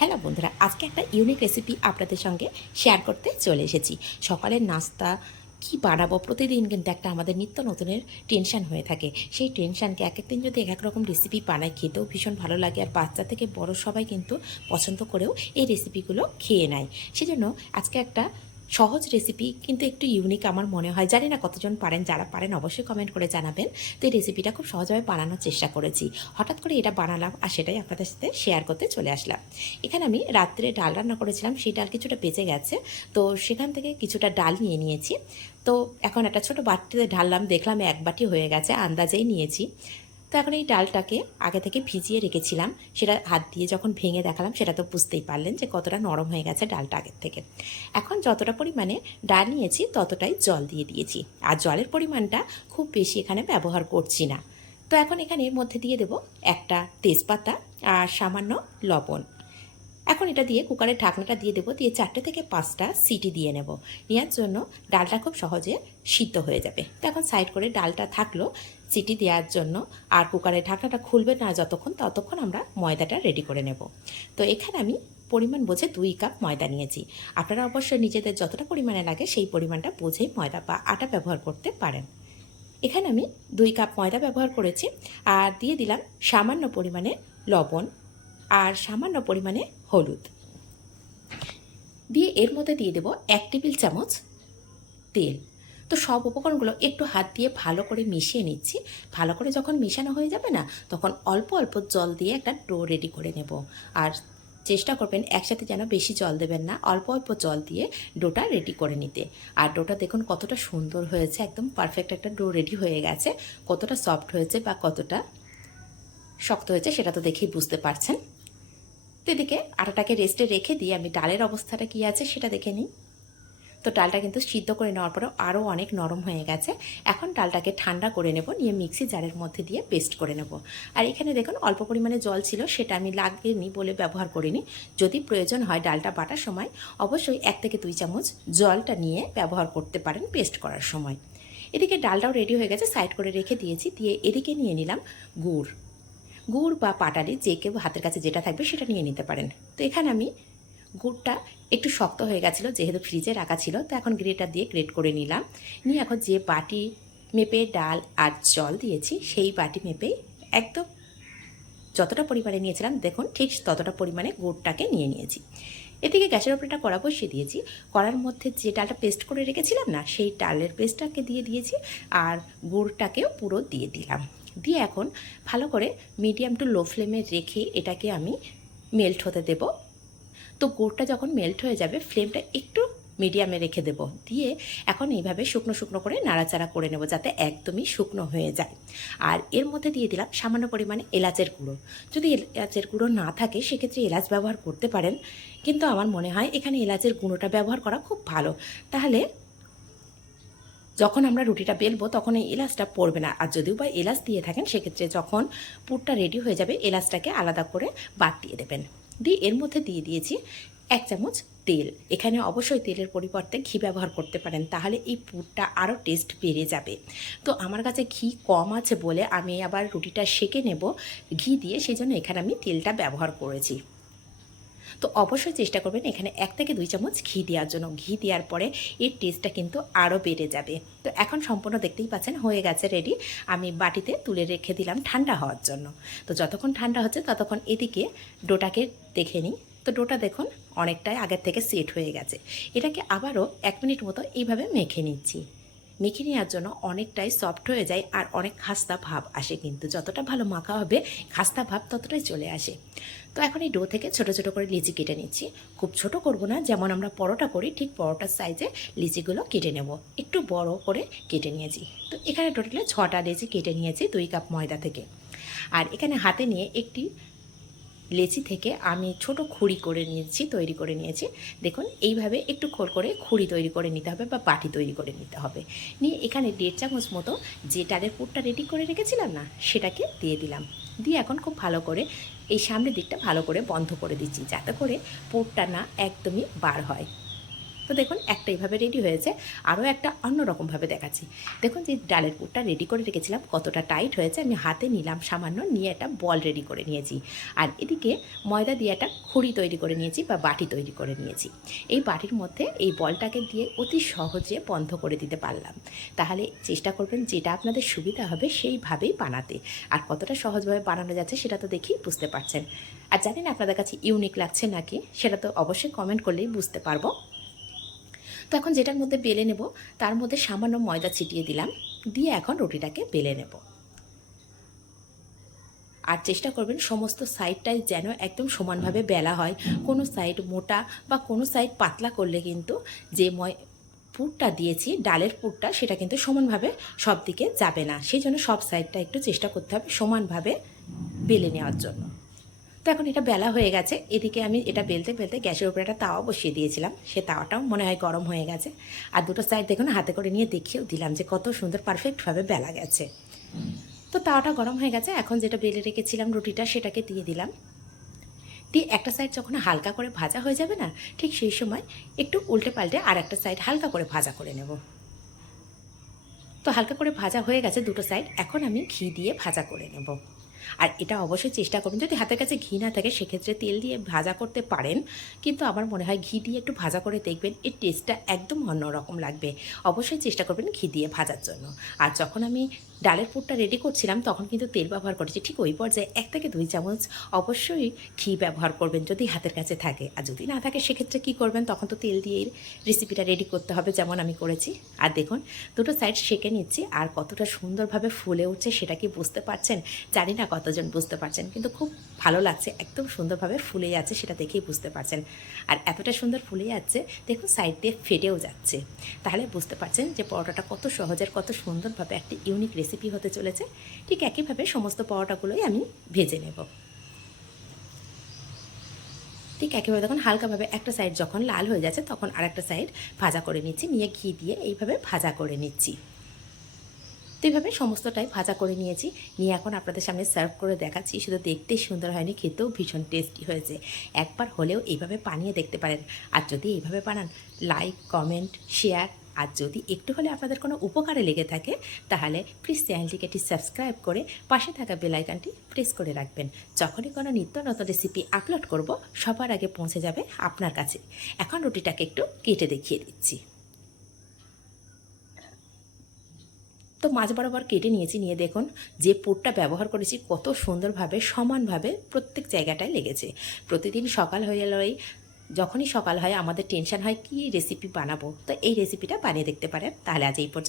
Hello বন্ধুরা, আজকে একটা ইউনিক রেসিপি আপনাদের সঙ্গে শেয়ার করতে চলে এসেছি। সকালের নাস্তা কি বানাবো? প্রতিদিন কিন্তু একটা আমাদের নিত্য নতুনের টেনশান হয়ে থাকে। সেই টেনশানকে এক একদিন যদি এক এক রকম রেসিপি বানায় খেতেও ভীষণ ভালো লাগে আর বাচ্চা থেকে বড় সবাই কিন্তু পছন্দ করেও এই রেসিপিগুলো খেয়ে নেয়। সেজন্য আজকে একটা সহজ রেসিপি কিন্তু একটু ইউনিক আমার মনে হয়। জানি না কতজন পারেন, যারা পারেন অবশ্যই কমেন্ট করে জানাবেন। তো এই রেসিপিটা খুব সহজভাবে বানানোর চেষ্টা করেছি। হঠাৎ করে এটা বানালাম আর সেটাই আপনাদের সাথে শেয়ার করতে চলে আসলাম। এখানে আমি রাত্রে ডাল রান্না করেছিলাম, সেই ডাল কিছুটা বেঁচে গেছে। তো সেখান থেকে কিছুটা ডাল নিয়ে নিয়েছি। তো এখন একটা ছোট বাটিতে ঢাললাম, দেখলাম এক বাটি হয়ে গেছে, আন্দাজেই নিয়েছি। তো এখন এই ডালটাকে আগে থেকে ভিজিয়ে রেখেছিলাম। সেটা হাত দিয়ে যখন ভেঙে দেখালাম, সেটা তো বুঝতেই পারলেন যে কতটা নরম হয়ে গেছে ডালটা আগের থেকে। এখন যতটা পরিমাণে ডাল নিয়েছি, ততটাই জল দিয়ে দিয়েছি। আর জলের পরিমাণটা খুব বেশি এখানে ব্যবহার করছি না। তো এখন এখানে মধ্যে দিয়ে দেব একটা তেজপাতা আর সামান্য লবণ। এখন এটা দিয়ে কুকারের ঢাকনাটা দিয়ে দেবো, দিয়ে চারটে থেকে পাঁচটা সিটি দিয়ে নেব। নেওয়ার জন্য ডালটা খুব সহজে সিদ্ধ হয়ে যাবে। তো এখন সাইড করে ডালটা থাকল সিটি দেওয়ার জন্য, আর কুকারের ঢাকনাটা খুলবে না যতক্ষণ, ততক্ষণ আমরা ময়দাটা রেডি করে নেব। তো এখানে আমি পরিমাণ বুঝে দুই কাপ ময়দা নিয়েছি। আপনারা অবশ্যই নিজেদের যতটা পরিমাণে লাগে সেই পরিমাণটা বুঝেই ময়দা বা আটা ব্যবহার করতে পারেন। এখানে আমি দুই কাপ ময়দা ব্যবহার করেছি, আর দিয়ে দিলাম সামান্য পরিমাণে লবণ আর সামান্য পরিমাণে হলুদ। দিয়ে এর মধ্যে দিয়ে দেব এক টেবিল চামচ তেল। তো সব উপকরণগুলো একটু হাত দিয়ে ভালো করে মিশিয়ে নিচ্ছি। ভালো করে যখন মেশানো হয়ে যাবে না, তখন অল্প অল্প জল দিয়ে একটা ডো রেডি করে নেব। আর চেষ্টা করবেন একসাথে যেন বেশি জল দেবেন না, অল্প অল্প জল দিয়ে ডোটা রেডি করে নিতে। আর ডোটা দেখুন কতটা সুন্দর হয়েছে, একদম পারফেক্ট একটা ডো রেডি হয়ে গেছে। কতটা সফট হয়েছে বা কতটা শক্ত হয়েছে সেটা তো দেখেই বুঝতে পারছেন। তো এদিকে আটাটাকে রেস্টে রেখে দিয়ে আমি ডালের অবস্থাটা কী আছে সেটা দেখে নিই। তো ডালটা কিন্তু সিদ্ধ করে নেওয়ার পরে আরও অনেক নরম হয়ে গেছে। এখন ডালটাকে ঠান্ডা করে নেব, নিয়ে মিক্সি জারের মধ্যে দিয়ে পেস্ট করে নেব। আর এখানে দেখুন, অল্প পরিমাণে জল ছিল, সেটা আমি লাগেনি বলে ব্যবহার করিনি। যদি প্রয়োজন হয় ডালটা বাটার সময়, অবশ্যই এক থেকে দুই চামচ জলটা নিয়ে ব্যবহার করতে পারেন পেস্ট করার সময়। এদিকে ডালটাও রেডি হয়ে গেছে সাইড করে রেখে দিয়েছি, দিয়ে এদিকে নিয়ে নিলাম গুড়। গুড় বা পাটালি যে কেউ হাতের কাছে যেটা থাকবে সেটা নিয়ে নিতে পারেন। তো এখানে আমি গুড়টা একটু শক্ত হয়ে গেছিল, যেহেতু ফ্রিজে রাখা ছিল, তো এখন গ্রেটার দিয়ে গ্রেট করে নিলাম। নিয়ে এখন যে বাটি মেপে ডাল আর জল দিয়েছি, সেই বাটি মেপেই একদম যতটা পরিমাণে নিয়েছিলাম, দেখুন ঠিক ততটা পরিমাণে গুড়টাকে নিয়ে নিয়েছি। এদিকে গ্যাসের ওপরে একটা কড়া বসিয়ে দিয়েছি। কড়ার মধ্যে যে ডালটা পেস্ট করে রেখেছিলাম না, সেই ডালের পেস্টটাকে দিয়ে দিয়েছি আর গুড়টাকেও পুরো দিয়ে দিলাম। দিয়ে এখন ভালো করে মিডিয়াম টু লো ফ্লেমে রেখে এটাকে আমি মেল্ট হতে দেব। তো গুড়টা যখন মেল্ট হয়ে যাবে ফ্লেমটা একটু মিডিয়ামে রেখে দেব। দিয়ে এখন এইভাবে শুকনো শুকনো করে নাড়াচাড়া করে নেব যাতে একদমই শুকনো হয়ে যায়। আর এর মধ্যে দিয়ে দিলাম সামান্য পরিমাণে এলাচের গুঁড়ো। যদি এলাচের গুঁড়ো না থাকে, সেক্ষেত্রে এলাচ ব্যবহার করতে পারেন। কিন্তু আমার মনে হয় এখানে এলাচের গুঁড়োটা ব্যবহার করা খুব ভালো। তাহলে যখন আমরা রুটিটা বেলবো, তখন এই এলাচটা পড়বে না। আর যদিও বা এলাচ দিয়ে থাকেন, সেক্ষেত্রে যখন পুরটা রেডি হয়ে যাবে, এলাচটাকে আলাদা করে বাদ দিয়ে দেবেন। দিয়ে এর মধ্যে দিয়ে দিয়েছি এক চামচ তেল। এখানে অবশ্যই তেলের পরিবর্তে ঘি ব্যবহার করতে পারেন, তাহলে এই পুরটা আরও টেস্ট বেড়ে যাবে। তো আমার কাছে ঘি কম আছে বলে আমি আবার রুটিটা সেকে নেব। ঘি দিয়ে সেই জন্য এখানে আমি তেলটা ব্যবহার করেছি। তো অবশ্যই চেষ্টা করবেন এখানে এক থেকে দুই চামচ ঘি দেওয়ার জন্য। ঘি দেওয়ার পরে এর টেস্টটা কিন্তু আরও বেড়ে যাবে। তো এখন সম্পূর্ণ দেখতেই পাচ্ছেন, হয়ে গেছে রেডি আমি বাটিতে তুলে রেখে দিলাম ঠান্ডা হওয়ার জন্য। তো যতক্ষণ ঠান্ডা হচ্ছে ততক্ষণ এদিকে ডোটাকে দেখে নিই। তো ডোটা দেখুন অনেকটাই আগের থেকে সেট হয়ে গেছে। এটাকে আবারও এক মিনিট মতো এইভাবে মেখে নিচ্ছি। মেখে নেওয়ার জন্য অনেকটাই সফট হয়ে যায় আর অনেক খাস্তা ভাব আসে কিন্তু। যতটা ভালো মাখা হবে, খাস্তা ভাব ততটাই চলে আসে। তো এখন এই ডো থেকে ছোট ছোট করে লিচি কেটে নিচ্ছি। খুব ছোট করব না, যেমন আমরা পরোটা করি, ঠিক পরোটার সাইজে লিচিগুলো কেটে নেব। একটু বড় করে কেটে নিয়েছি। তো এখানে টোটালে ছটা লেচি কেটে নিয়েছি দুই কাপ ময়দা থেকে। আর এখানে হাতে নিয়ে একটি লেচি থেকে আমি ছোট খুঁড়ি করে নিয়েছি, তৈরি করে নিয়েছি। দেখুন, এইভাবে একটু খোল করে খুঁড়ি তৈরি করে নিতে হবে বা বাটি তৈরি করে নিতে হবে। নিয়ে এখানে দেড় চামচ মতো যে ডালের পুরটা রেডি করে রেখেছিলাম না, সেটাকে দিয়ে দিলাম। দিয়ে এখন খুব ভালো করে এই সামনের দিকটা ভালো করে বন্ধ করে দিচ্ছি, যাতে করে পুরটা না একদমই বার হয়। তো দেখুন, একটা এইভাবে রেডি হয়েছে। আরও একটা অন্যরকমভাবে দেখাচ্ছি। দেখুন যে ডালের পুরটা রেডি করে রেখেছিলাম, কতটা টাইট হয়েছে। আমি হাতে নিলাম সামান্য, নিয়ে একটা বল রেডি করে নিয়েছি। আর এদিকে ময়দা দিয়ে একটা খুঁড়ি তৈরি করে নিয়েছি বা বাটি তৈরি করে নিয়েছি। এই বাটির মধ্যে এই বলটাকে দিয়ে অতি সহজে বন্ধ করে দিতে পারলাম। তাহলে চেষ্টা করবেন, যেটা আপনাদের সুবিধা হবে সেইভাবেই বানাতে। আর কতটা সহজভাবে বানানো যাচ্ছে সেটা তো দেখেই বুঝতে পারছেন। আর জানি না আপনাদের কাছে ইউনিক লাগছে নাকি? সেটা তো অবশ্যই কমেন্ট করলেই বুঝতে পারব। তো এখন যেটার মধ্যে বেলে নেব, তার মধ্যে সামান্য ময়দা ছিটিয়ে দিলাম, দিয়ে এখন রুটিটাকে বেলে নেব। আর চেষ্টা করবেন সমস্ত সাইডটাই যেন একদম সমানভাবে বেলা হয়। কোনো সাইড মোটা বা কোনো সাইড পাতলা করলে কিন্তু যে ময় পুরটা দিয়েছি, ডালের পুরটা, সেটা কিন্তু সমানভাবে সব দিকে যাবে না। সেই জন্য সব সাইডটা একটু চেষ্টা করতে হবে সমানভাবে বেলে নেওয়ার জন্য। তো এখন এটা বেলা হয়ে গেছে। এদিকে আমি এটা বেলতে বেলতে গ্যাসের উপরে একটা তাওয়া বসিয়ে দিয়েছিলাম। সে তাওয়াটাও মনে হয় গরম হয়ে গেছে। আর দুটো সাইড দেখুন, হাতে করে নিয়ে দেখিয়েও দিলাম যে কত সুন্দর পারফেক্টভাবে বেলা গেছে। তো তাওয়াটা গরম হয়ে গেছে। এখন যেটা বেলে রেখেছিলাম রুটিটা, সেটাকে দিয়ে দিলাম। দিয়ে একটা সাইড যখন হালকা করে ভাজা হয়ে যাবে না, ঠিক সেই সময় একটু উল্টে পাল্টে আর একটা সাইড হালকা করে ভাজা করে নেব। তো হালকা করে ভাজা হয়ে গেছে দুটো সাইড এখন আমি ঘি দিয়ে ভাজা করে নেব। আর এটা অবশ্যই চেষ্টা করবেন। যদি হাতের কাছে ঘি না থাকে, সেক্ষেত্রে তেল দিয়ে ভাজা করতে পারেন। কিন্তু আমার মনে হয় ঘি দিয়ে একটু ভাজা করে দেখবেন, এর টেস্টটা একদম অন্যরকম লাগবে। অবশ্যই চেষ্টা করবেন ঘি দিয়ে ভাজার জন্য। আর যখন আমি ডালের পুরটা রেডি করছিলাম, তখন কিন্তু তেল ব্যবহার করেছি। ঠিক ওই পর্যায়ে এক থেকে দুই চামচ অবশ্যই ঘি ব্যবহার করবেন যদি হাতের কাছে থাকে। আর যদি না থাকে, সেক্ষেত্রে কী করবেন? তখন তো তেল দিয়েই রেসিপিটা রেডি করতে হবে, যেমন আমি করেছি। আর দেখুন, দুটো সাইড সেঁকে নিচ্ছি, আর কতটা সুন্দরভাবে ফুলে উঠছে সেটা কি বুঝতে পারছেন? জানি না কতজন বুঝতে পারছেন, কিন্তু খুব ভালো লাগছে। একদম সুন্দরভাবে ফুলে যাচ্ছে সেটা দেখেই বুঝতে পারছেন। আর এতটা সুন্দর ফুলে যাচ্ছে, দেখুন সাইড দিয়ে ফেটেও যাচ্ছে। তাহলে বুঝতে পারছেন যে পরোটাটা কত সহজের কত সুন্দরভাবে একটি ইউনিক রেসিপি হতে চলেছে, ঠিক একইভাবে সমস্ত পরোটাগুলোই আমি ভেজে নেব। ঠিক একেবারে তখন হালকাভাবে একটা সাইড যখন লাল হয়ে যাচ্ছে, তখন আর একটা সাইড ভাজা করে নিচ্ছি, নিয়ে ঘি দিয়ে এইভাবে ভাজা করে নিচ্ছি। তো এইভাবে সমস্তটাই ভাজা করে নিয়েছি, নিয়ে এখন আপনাদের সামনে সার্ভ করে দেখাচ্ছি, শুধু দেখতেই সুন্দর হয়নি, খেতেও ভীষণ টেস্টি হয়েছে। একবার হলেও এইভাবে বানিয়ে দেখতে পারেন। আর যদি এইভাবে বানান লাইক কমেন্ট শেয়ার আর যদি একটু হলে আপনাদের কোনো উপকারে লেগে থাকে, তাহলে প্লিজ চ্যানেলটিকে একটি সাবস্ক্রাইব করে পাশে থাকা বেলাইকানটি প্রেস করে রাখবেন। যখনই কোনো নিত্য নতুন রেসিপি আপলোড করব, সবার আগে পৌঁছে যাবে আপনার কাছে। এখন রুটিটাকে একটু কেটে দেখিয়ে দিচ্ছি। তো মাছ বরাবর কেটে নিয়েছি, নিয়ে দেখুন যে পুরটা ব্যবহার করেছি কত সুন্দরভাবে, সমানভাবে প্রত্যেক জায়গাটায় লেগেছে। প্রতিদিন সকাল হয়ে এলেই যখনই সকাল হয়, আমাদের টেনশন হয়, কি রেসিপি বানাবো? তো এই রেসিপিটা বানিয়ে দেখতে পারেন। তাহলে আজ এই পর্যন্ত